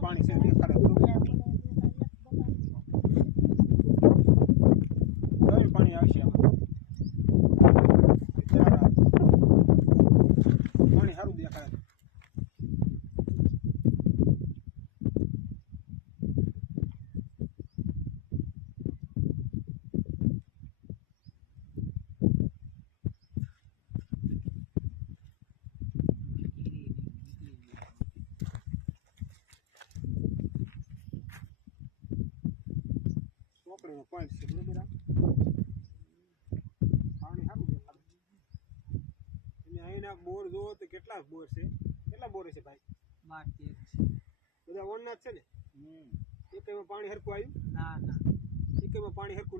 પાણી છે દેખાડે પાણી આવશે પાણી સારું દેખાડે ચોકડીનો પોઈન્ટ છે બરોબર પાણી સારું દેખાડે અને અહીંના બોર જોવો તો કેટલા બોર છે કેટલા બોર છે ભાઈ 12 બધા ઓનના જ છે ને એક એમાં પાણી હરખું આવ્યું ના એક એમાં પાણી હરખું